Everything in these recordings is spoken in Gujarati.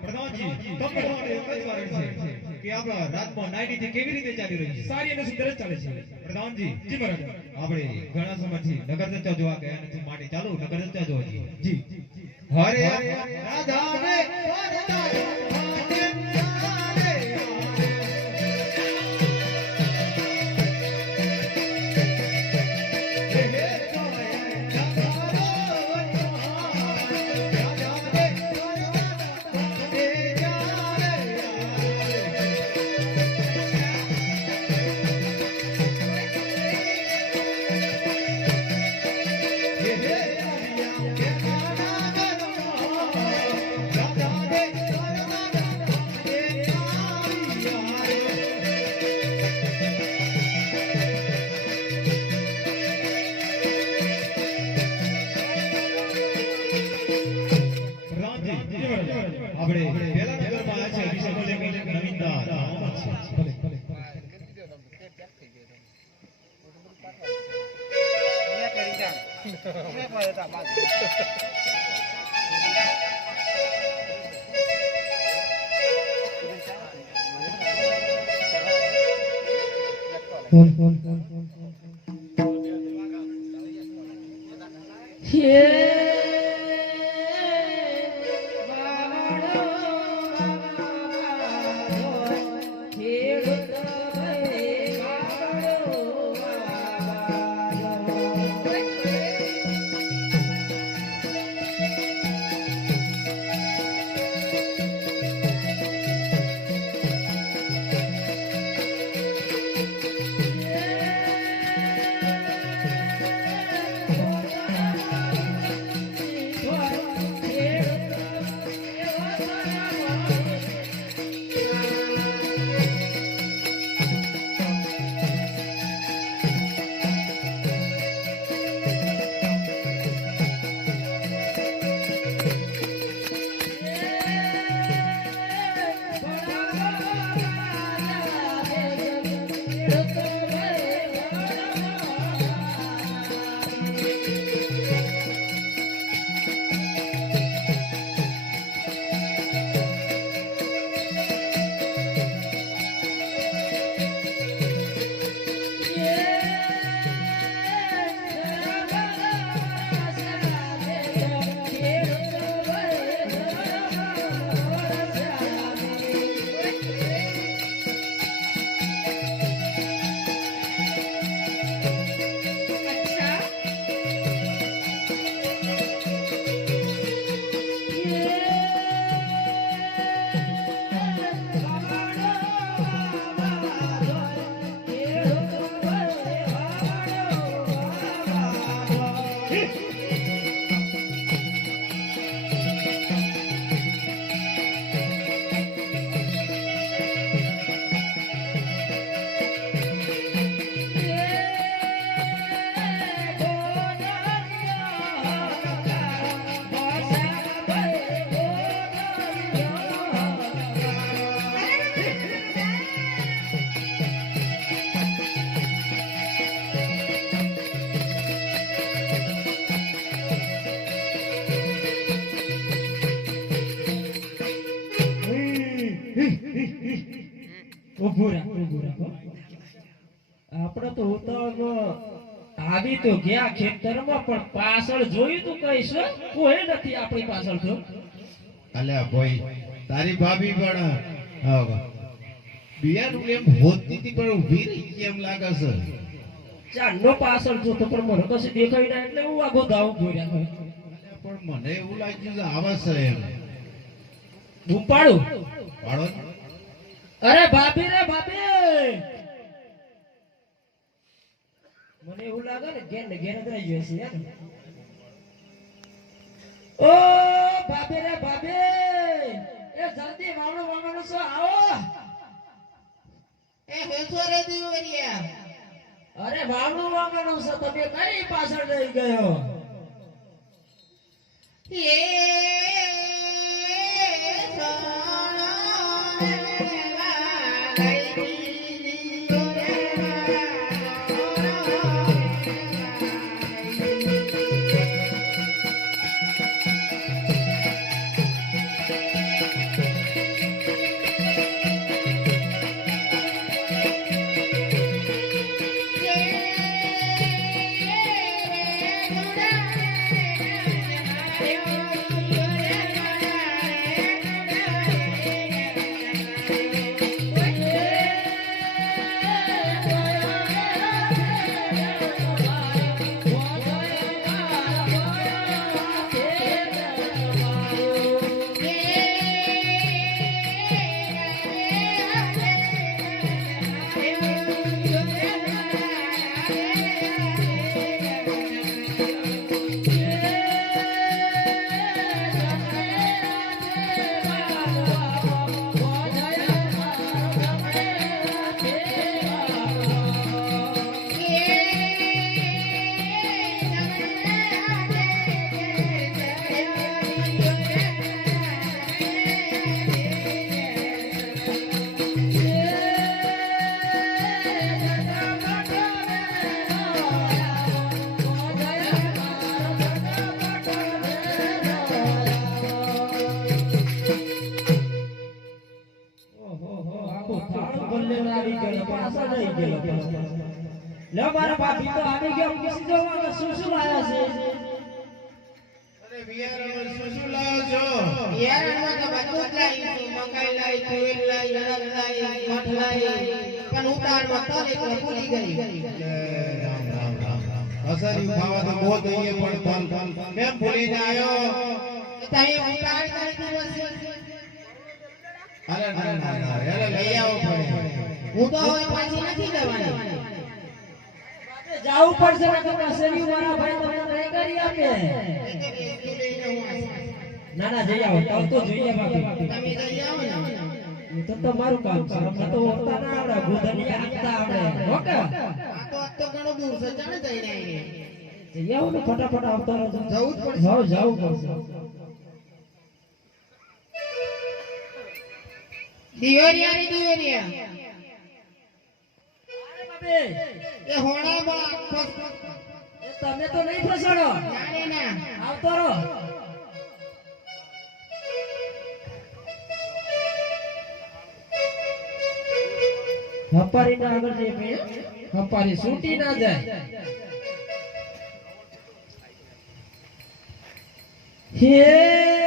પ્રધાનજી, તમને માટે એક જ કારણ છે કે આપણા રાજમાં નાઇટી કેવી રીતે ચાલી રહી છે? સારી અને સુંદર ચાલે છે. પ્રધાનજી જી મહારાજ. આપણે ઘણા સમયથી નગર ચર્ચા જોવા ગયા નથી. માટે ચાલો નગર ચર્ચા જોવા જઈએ. જી. હરે વરદાન 没。嗯。ઉભું રાખ ઉભું રાખો આપણે તો ઉતાવળમાં આવી તો ગયા ખેતરમાં પણ પાછળ જોયું તું કઈશ કોઈ નથી આપણી પાછળ તો અલ્યા ભાઈ તારી ભાભી પણ બિયાનું એમ હોતી હતી પણ ઊભી રહી એમ લાગે છે? ચાંદનો પાછળ જોતો પણ મને કશું દેખાય ના એટલે હું આગો ધાવ જોઈ પણ મને એવું લાગ્યું કે આવા છે એમ. ઉપાડું. પાડો અરે ભાભી રે ભાભી! મને એવું લાગે ને ઘેર ને ઘેર જ જશે ઓ ભાભી રે ભાભી! એ જલ્દી વાવણો વાવણો છો આવો? એ હેસો રે દીવરિયા અરે વાવણો વાવણો છો તમે કઈ પાછળ રહી ગયો? એ રહી ગયેલો લે મારા બાપી તો આવી ગયો પૂછી જવાનું શું શું લાયા છે અરે વિયાર શું શું લાવો છો બિયારણમાં તો બધું જ લાવ્યું છું. મકાઈ લાવી, તુવેર લાવી, અડદ લાવી, મઠ લાવી. પણ ઉતાવળમાં તો એક ભૂલી ગઈ. રામ રામ રામ રામ અસર ખાવા તો બહુ દઈએ પણ તલ કેમ ભૂલી જાયો તમે ઉતાર કરી દીધી બસ. અરે ના ના ના લઈ આવો પડે હું તો હવે પાછી નથી જવાની જાવું પડશે ને તમને શેરી મારા ભાઈ તમને કરી આપે. ના ના જઈ આવો તમ તો જોઈએ ભાભી તમે જઈ આવો ને તો તમારું કામ છે અમને તો ઓળખતા ના આવડે ગોધની હાંકતા આવડે હો તો તો ઘણું દૂર છે જાણે જઈને આવીએ. જઈ આવો ને ફટાફટ આવતા રહો જવું જ પડશે. હા જાવું. ભાભી, એ હોણામાં એ તમે તો નહીં ફસાડો. ના રે ના. આવતો રહો. હપારી ના આગળ જઈએ ભાઈ હપારી સૂટી ના જાય. હે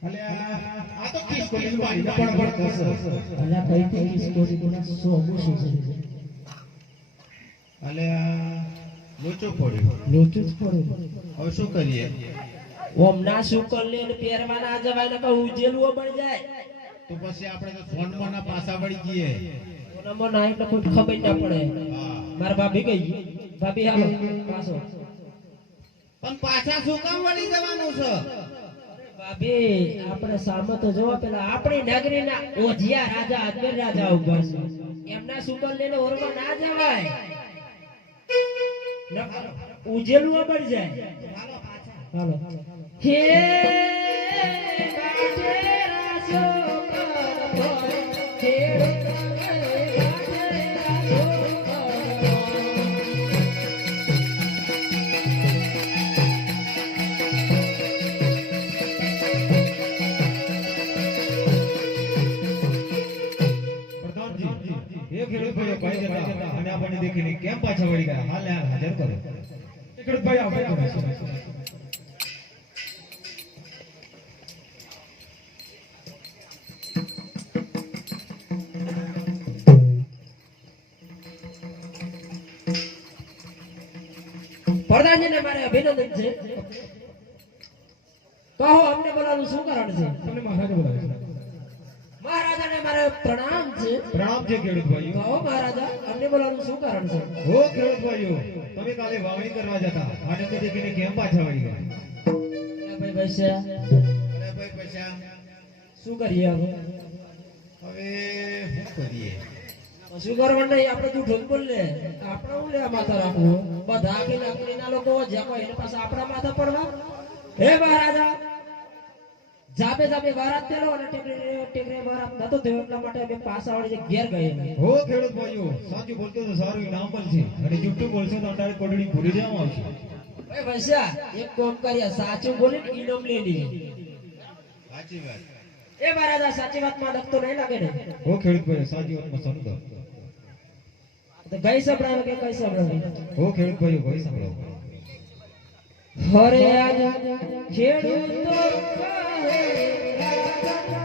આ તો કિસ કોલી મારી પણ પણ કરશે અલા કઈથી કિસ કોરી કોના સો મુશી છે. અલે લોચો પડ્યો. લોચું જ પડે હવે શું કરીએ? ઓમ ના શુકર લે ને પહેરવા ના જવાય ને કહું ઉજેલું બની જાય. તો પછી આપણે તો ફોનમાં ના વળી જઈએ ના એટલે કોઈ ખબર ના પડે. હા. મારા ભાભી ગઈ. ભાભી હાલો પાછો. પણ પાછા શું કામ વળી જવાનું છે? આપણે સામે તો પેલા આપણી નગરીના ઓજિયા રાજા અજમેર રાજા ઊભા છે એમના સુકલ લઈને ઓરવા ના જવાય. ઉજેલું અબડ જાય. હે ભાઈ જતા અને આપણને દેખીને કેમ પાછા વળી ગયા? હાલ હાલ હાજર કરો. એ ખેડૂત ભાઈ આવો પ્રધાનજીને મારે અભિનંદન છે. કહો અમને બોલાવવાનું શું કારણ છે? તમને મહારાજ બોલાવે છે. મહારાજાને મારે પ્રણામ છે. પ્રણામ છે ખેડૂત ભાઈઓ. કહો મહારાજા અમને બોલાવવાનું શું કારણ છે? હો ખેડૂત ભાઈઓ તમે કાલે વાવણી કરવા જતા. અને તે દેખીને કેમ પાછા વળી ગયા? ભાઈ બેસ્યા અરે ભાઈ પૈસા. શું કરીએ હવે? હવે શું કરીએ? શું કરવાનું નહીં આપણે જૂઠું જ બોલે આપણે હું લે માથા રાખવું? બધા લોકો જે કોઈ એને પાસે આપણા માથા પડવા? હે મહારાજા જાબે જાબે બારાત તેલો અને ટેકરે ટેકરે બારાત નતો થયો એટલા માટે અમે પાછા જે ઘેર ગયે હો ખેડૂત ભાઈઓ સાચું બોલતો તો સારું ઇનામ મળશે અને જુઠ્ઠું બોલશો તો અંડાળી કોટડી ભૂલી જવામાં આવશે એ ભૈસા એક કોમ કર્યા સાચું બોલી ઇનામ લઈ લઈએ. સાચી વાત. એ મહારાજા સાચી વાતમાં લખતો નહીં લાગે ને. હો ખેડૂત ભાઈઓ સાચી વાતમાં સમજો. તો ગઈ સંભળાવે કે કઈ સંભળાવે? હો ખેડૂત ભાઈઓ ગઈ સંભળાવો. હરે આજ ખેડૂતો hey, hey, hey, hey,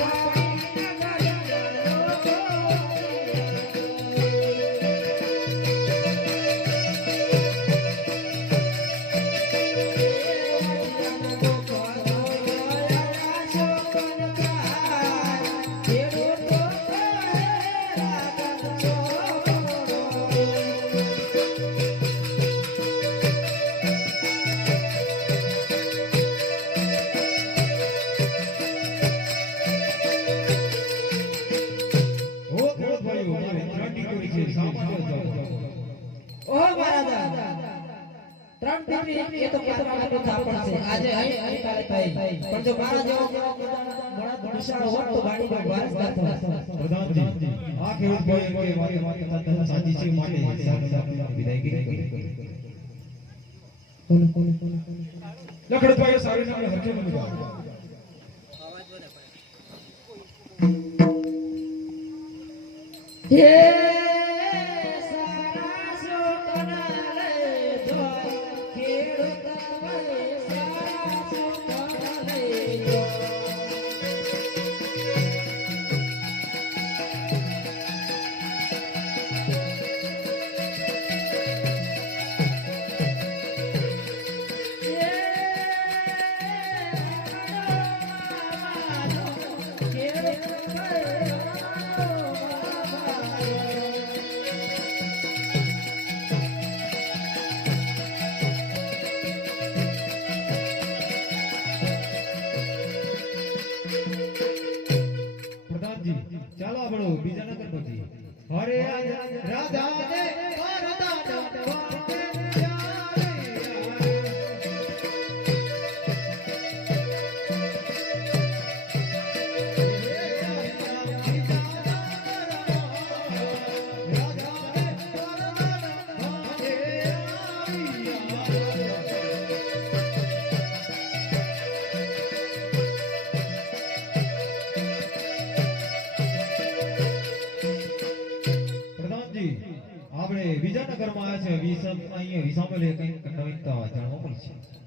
કહે હો ત્રણ ડિગ્રી એ તો માટે થાપણ છે આજે અહીં કાલે થઈ. પણ જો મારા જેવો મોડા વિશાળ હોત તો ગાડીનો વારસ ના થાત. પ્રધાનજી આ ખેડૂત ભાઈઓ કે મારી વાત તદ્દન સાચી છે માટે સાહેબ વિદાયગી કરી લખડ ભાઈઓ સારી નામે હરખે બોલો હે આપણો બીજા નંબર પછી અહીંયા વિસામેલે કંઈક નવીનતા જાણવા મળશે